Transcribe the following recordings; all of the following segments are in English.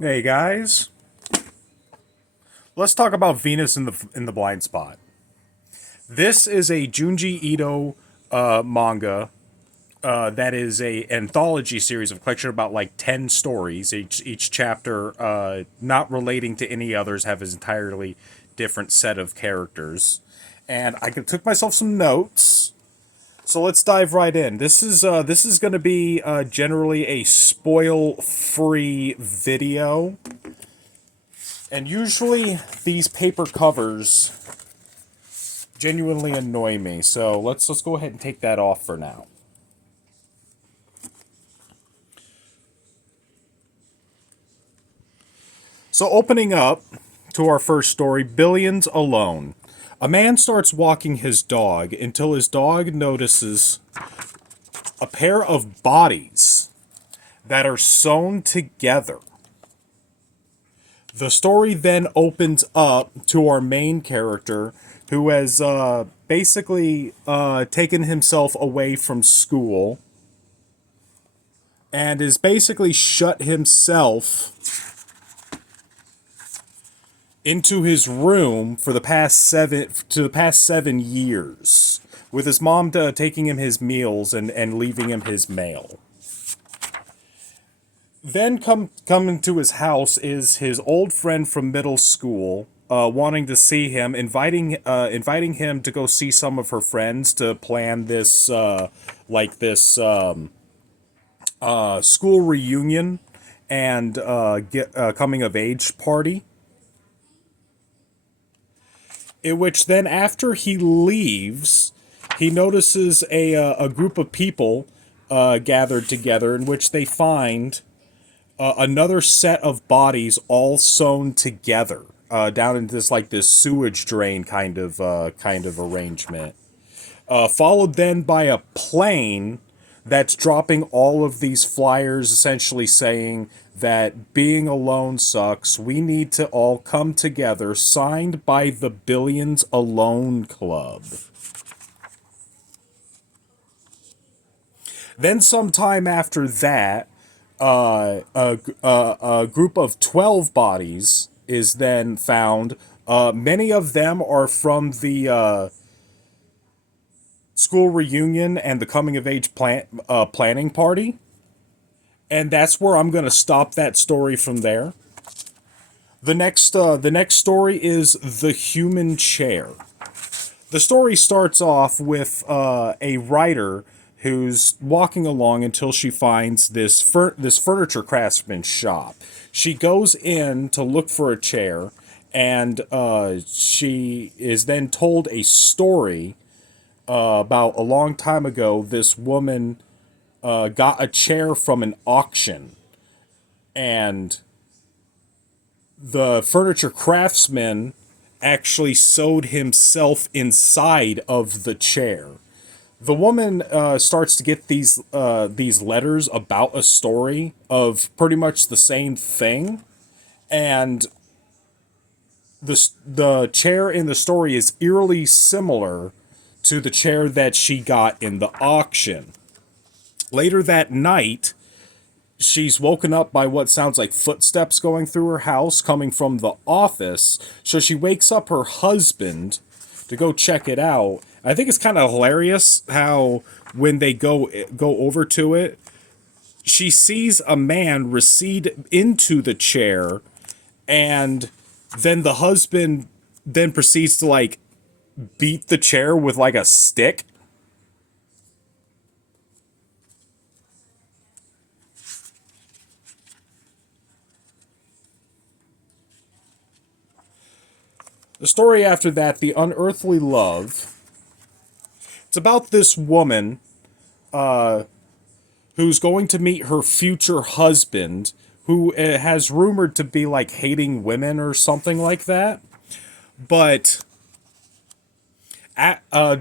Hey guys, let's talk about Venus in the Blind Spot. This is a Junji Ito manga that is a anthology series of collection of about like 10 stories. Each chapter not relating to any others, have his entirely different set of characters. And I took myself some notes. So let's dive right in. This is going to be generally a spoil-free video. And usually these paper covers genuinely annoy me, so let's go ahead and take that off for now. So opening up to our first story, Billions Alone. A man starts walking his dog until his dog notices a pair of bodies that are sewn together. The story then opens up to our main character who has basically taken himself away from school and is basically shut himself into his room for the past 7 years, with his mom taking him his meals and leaving him his mail. Then coming to his house is his old friend from middle school, wanting to see him, inviting him to go see some of her friends to plan this school reunion and get coming of age party. In which then after he leaves, he notices a group of people gathered together, in which they find another set of bodies all sewn together down into this sewage drain kind of arrangement. Followed then by a plane that's dropping all of these flyers, essentially saying that being alone sucks. We need to all come together, signed by the Billions Alone Club. Then sometime after that, a group of 12 bodies is then found. Many of them are from the school reunion and the coming of age planning party. And that's where I'm going to stop that story from there. The next story is The Human Chair. The story starts off with a writer who's walking along until she finds this furniture craftsman shop. She goes in to look for a chair, and she is then told a story about a long time ago. This woman got a chair from an auction, and the furniture craftsman actually sewed himself inside of the chair. The woman starts to get these letters about a story of pretty much the same thing, and the chair in the story is eerily similar to the chair that she got in the auction. Later that night, she's woken up by what sounds like footsteps going through her house coming from the office, so she wakes up her husband to go check it out. I think it's kind of hilarious how when they go over to it, she sees a man recede into the chair, and then the husband then proceeds to like beat the chair with like a stick. The story after that, The Unearthly Love. It's about this woman who's going to meet her future husband, who has rumored to be like hating women or something like that. But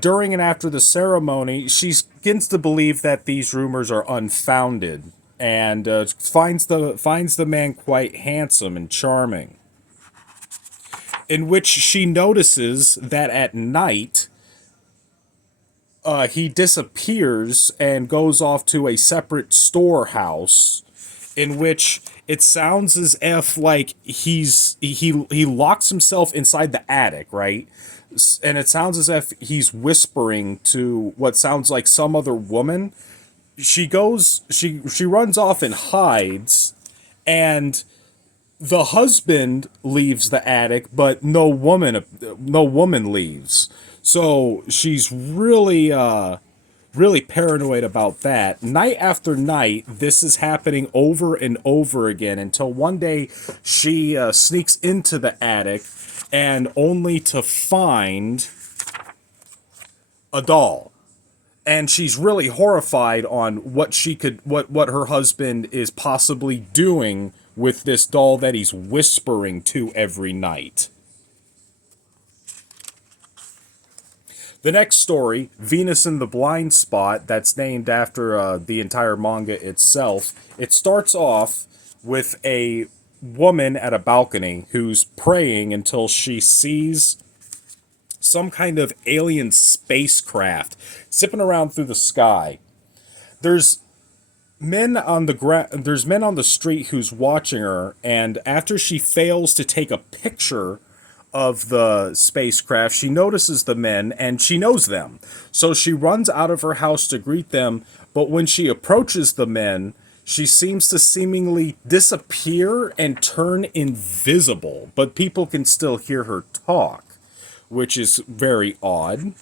during and after the ceremony, she begins to believe that these rumors are unfounded, and finds the man quite handsome and charming. In which she notices that at night, he disappears and goes off to a separate storehouse, in which it sounds as if like he locks himself inside the attic, right? And it sounds as if he's whispering to what sounds like some other woman. She runs off and hides, and the husband leaves the attic, but no woman leaves. So she's really paranoid about that. Night after night, this is happening over and over again until one day she sneaks into the attic, and only to find a doll. And she's really horrified on what her husband is possibly doing with this doll that he's whispering to every night. The next story, Venus in the Blind Spot, that's named after the entire manga itself. It starts off with a woman at a balcony who's praying until she sees some kind of alien spacecraft zipping around through the sky. There's there's men on the street who's watching her, and after she fails to take a picture of the spacecraft, she notices the men and she knows them. So she runs out of her house to greet them, but when she approaches the men, she seems to seemingly disappear and turn invisible, but people can still hear her talk, which is very odd.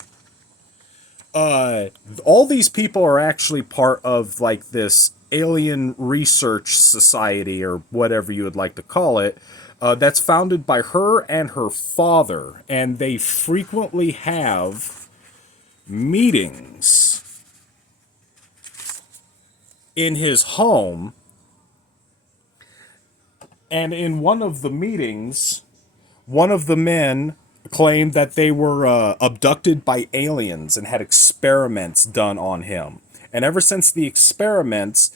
All these people are actually part of like this alien research society or whatever you would like to call it, that's founded by her and her father, and they frequently have meetings in his home. And in one of the meetings, one of the men claimed that they were abducted by aliens and had experiments done on him. And ever since the experiments,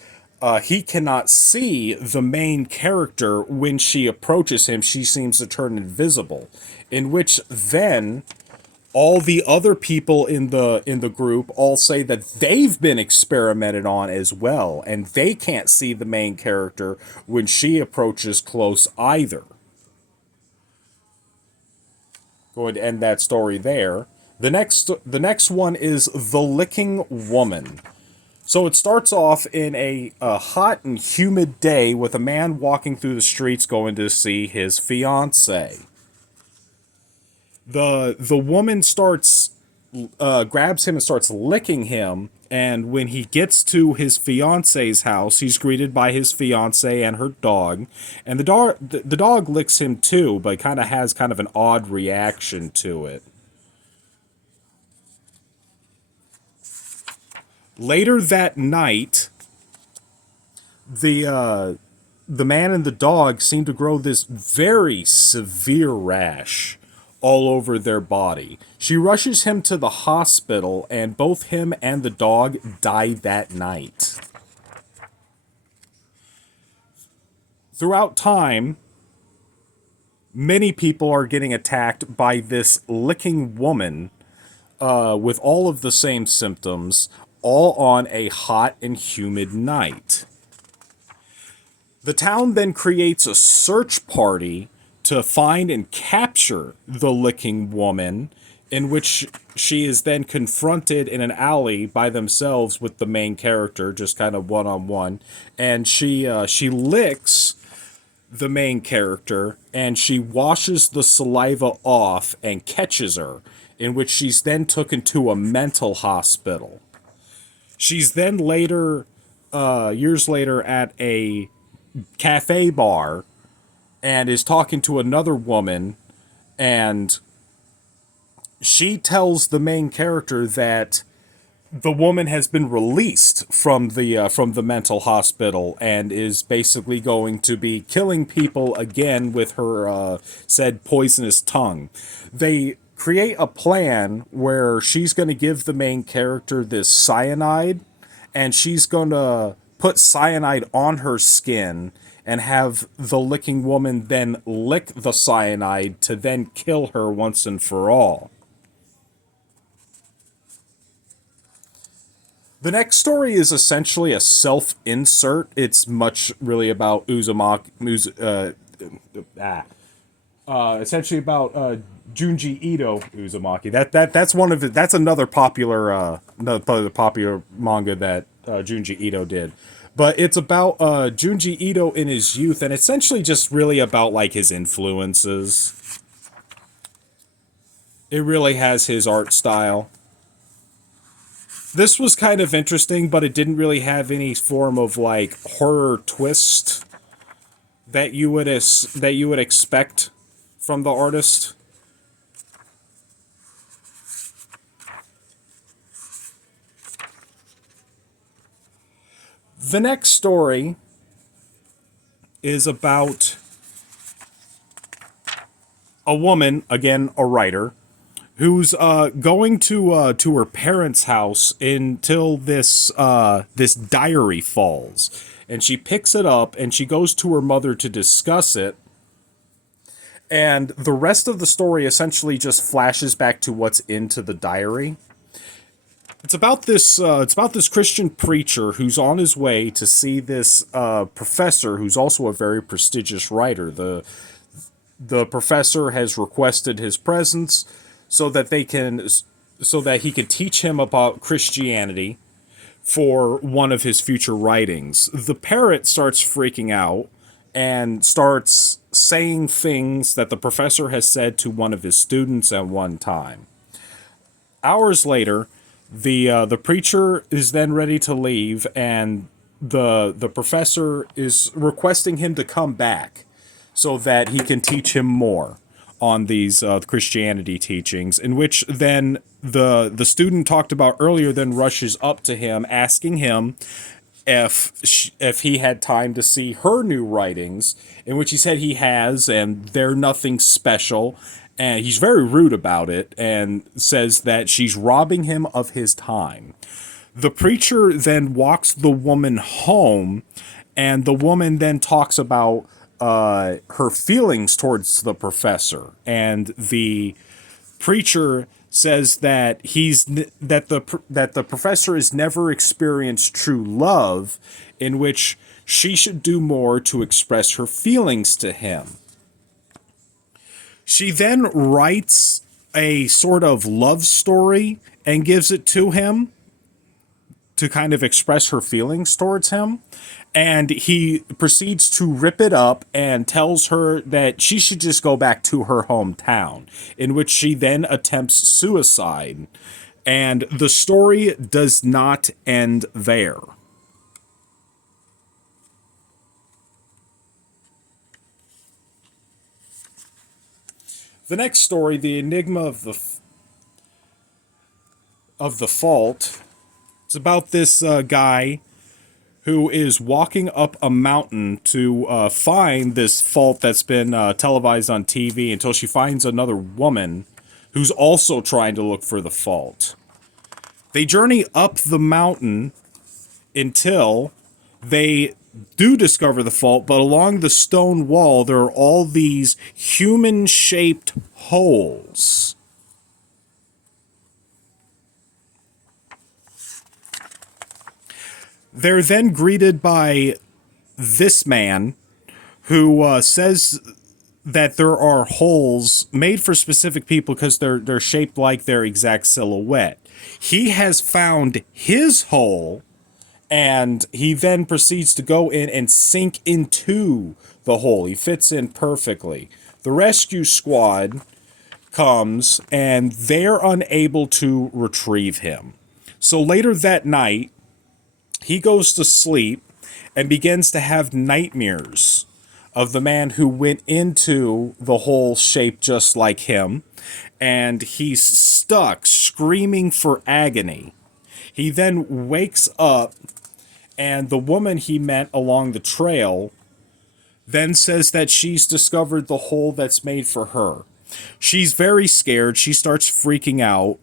he cannot see the main character. When she approaches him, she seems to turn invisible. In which then all the other people in the group all say that they've been experimented on as well, and they can't see the main character when she approaches close either. Going to end that story there. The next one is The Licking Woman. So it starts off in a hot and humid day with a man walking through the streets going to see his fiancée. The woman grabs him and starts licking him, and when he gets to his fiance's house, he's greeted by his fiancée and her dog, and the dog licks him too, but kind of has kind of an odd reaction to it. Later that night, the man and the dog seem to grow this very severe rash all over their body. She rushes him to the hospital, and both him and the dog die that night. Throughout time, many people are getting attacked by this licking woman with all of the same symptoms, all on a hot and humid night. The town then creates a search party to find and capture the licking woman, in which she is then confronted in an alley by themselves with the main character, just kind of one-on-one, and she licks the main character, and she washes the saliva off and catches her, in which she's then taken to a mental hospital. She's then years later, at a cafe bar, and is talking to another woman, and she tells the main character that the woman has been released from the mental hospital and is basically going to be killing people again with her said poisonous tongue. They create a plan where she's going to give the main character this cyanide, and she's going to put cyanide on her skin and have the licking woman then lick the cyanide to then kill her once and for all. The next story is essentially a self-insert. It's much really about essentially about Junji Ito Uzumaki. That's one of the, that's another popular manga that Junji Ito did. But it's about Junji Ito in his youth, and essentially just really about like his influences. It really has his art style. This was kind of interesting, but it didn't really have any form of like horror twist that you would expect from the artist. The next story is about a woman, again a writer, who's going to her parents' house until this diary falls, and she picks it up and she goes to her mother to discuss it. And the rest of the story essentially just flashes back to what's into the diary. It's about this. It's about this Christian preacher who's on his way to see this professor, who's also a very prestigious writer. The professor has requested his presence so that he could teach him about Christianity for one of his future writings. The parrot starts freaking out and starts saying things that the professor has said to one of his students at one time. Hours later, the preacher is then ready to leave, and the professor is requesting him to come back so that he can teach him more on these Christianity teachings. In which then the student talked about earlier then rushes up to him, asking him if he had time to see her new writings, in which he said he has, and they're nothing special. And he's very rude about it and says that she's robbing him of his time. The preacher then walks the woman home, and the woman then talks about her feelings towards the professor. And the preacher says that that the professor has never experienced true love, in which she should do more to express her feelings to him. She then writes a sort of love story and gives it to him to kind of express her feelings towards him. And he proceeds to rip it up and tells her that she should just go back to her hometown, in which she then attempts suicide. And the story does not end there. The next story, The Enigma of the Fault, it's about this guy who is walking up a mountain to find this fault that's been televised on TV, until she finds another woman who's also trying to look for the fault. They journey up the mountain until they do discover the fault, but along the stone wall there are all these human-shaped holes. They're then greeted by this man who says that there are holes made for specific people because they're shaped like their exact silhouette. He has found his hole, and he then proceeds to go in and sink into the hole. He fits in perfectly. The rescue squad comes, and they're unable to retrieve him. So later that night, he goes to sleep and begins to have nightmares of the man who went into the hole shaped just like him, and he's stuck, screaming for agony. He then wakes up, and the woman he met along the trail then says that she's discovered the hole that's made for her. She's very scared. She starts freaking out.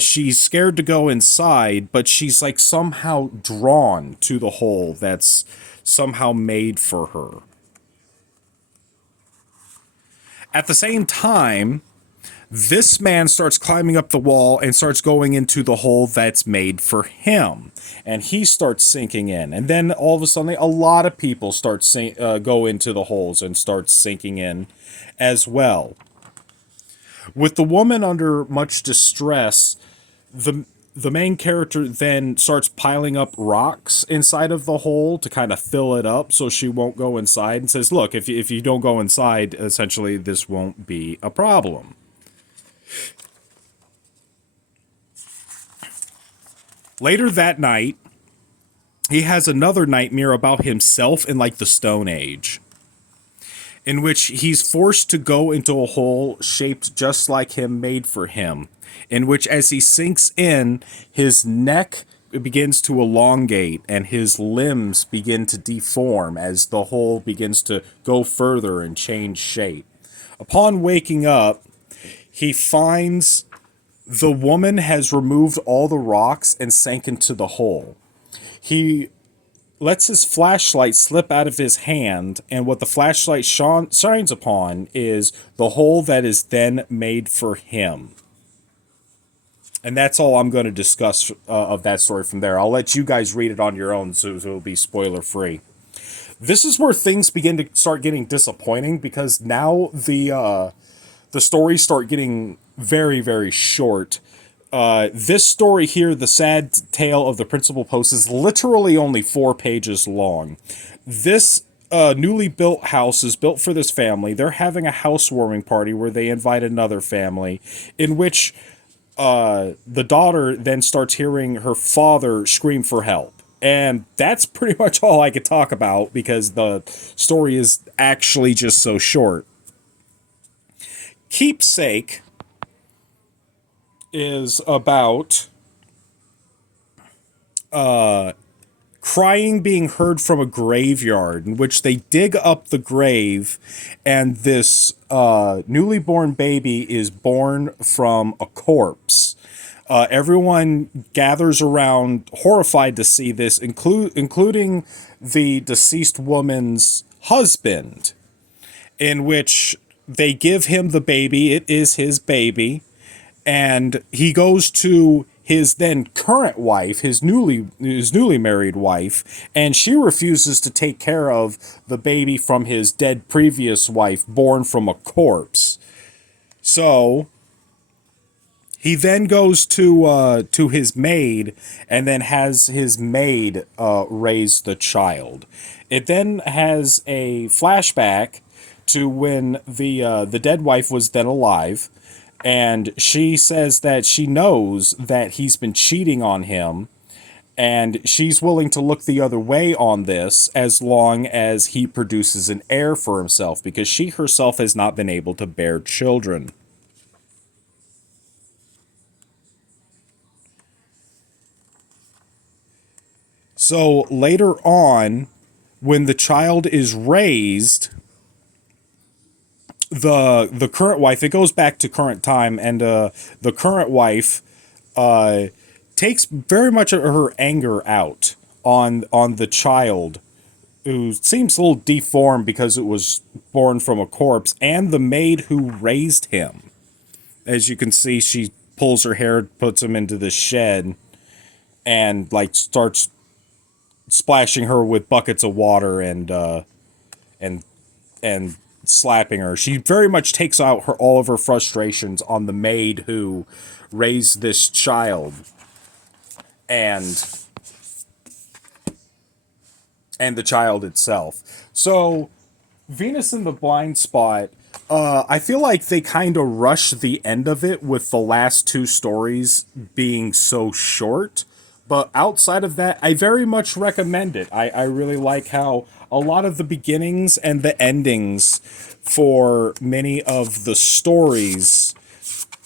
She's scared to go inside, but she's like somehow drawn to the hole that's somehow made for her. At the same time, This man starts climbing up the wall and starts going into the hole that's made for him. And he starts sinking in. And then all of a sudden, a lot of people go into the holes and start sinking in as well. With the woman under much distress, the main character then starts piling up rocks inside of the hole to kind of fill it up so she won't go inside, and says, look, if you don't go inside, essentially this won't be a problem. Later that night, he has another nightmare about himself in like the Stone Age, in which he's forced to go into a hole shaped just like him, made for him, in which as he sinks in, his neck begins to elongate and his limbs begin to deform as the hole begins to go further and change shape. Upon waking up, he finds the woman has removed all the rocks and sank into the hole. He lets his flashlight slip out of his hand, and what the flashlight shines upon is the hole that is then made for him. And that's all I'm going to discuss of that story from there. I'll let you guys read it on your own, so it'll be spoiler free. This is where things begin to start getting disappointing, because now the stories start getting very, very short. This story here, The Sad Tale of the Principal Post, is literally only 4 pages long. This newly built house is built for this family. They're having a housewarming party where they invite another family, in which the daughter then starts hearing her father scream for help. And that's pretty much all I could talk about, because the story is actually just so short. Keepsake is about crying being heard from a graveyard, in which they dig up the grave and this newly born baby is born from a corpse. Everyone gathers around, horrified to see this, including the deceased woman's husband, in which they give him the baby. It is his baby. And he goes to his then current wife, his newly married wife, and she refuses to take care of the baby from his dead previous wife, born from a corpse. So he then goes to his maid, and then has his maid raise the child. It then has a flashback to when the dead wife was then alive. And she says that she knows that he's been cheating on him, and she's willing to look the other way on this as long as he produces an heir for himself, because she herself has not been able to bear children. So later on, when the child is raised, the current wife, it goes back to current time, and the current wife takes very much of her anger out on the child, who seems a little deformed because it was born from a corpse, and the maid who raised him. As you can see, she pulls her hair, puts him into the shed, and like starts splashing her with buckets of water and slapping her. She very much takes out all of her frustrations on the maid who raised this child, and the child itself. So Venus in the Blind Spot, I feel like they kind of rush the end of it with the last 2 stories being so short. But outside of that, I very much recommend it. I really like how a lot of the beginnings and the endings for many of the stories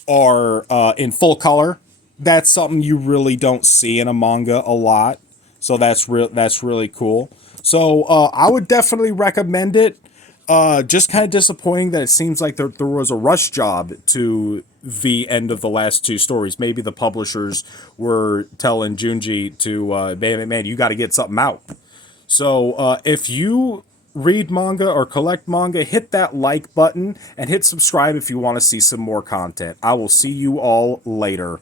are in full color. That's something you really don't see in a manga a lot. So that's really cool. So I would definitely recommend it. Just kind of disappointing that it seems like there was a rush job to the end of the last 2 stories. Maybe the publishers were telling Junji to, man, you got to get something out. So if you read manga or collect manga, hit that like button and hit subscribe if you want to see some more content. I will see you all later.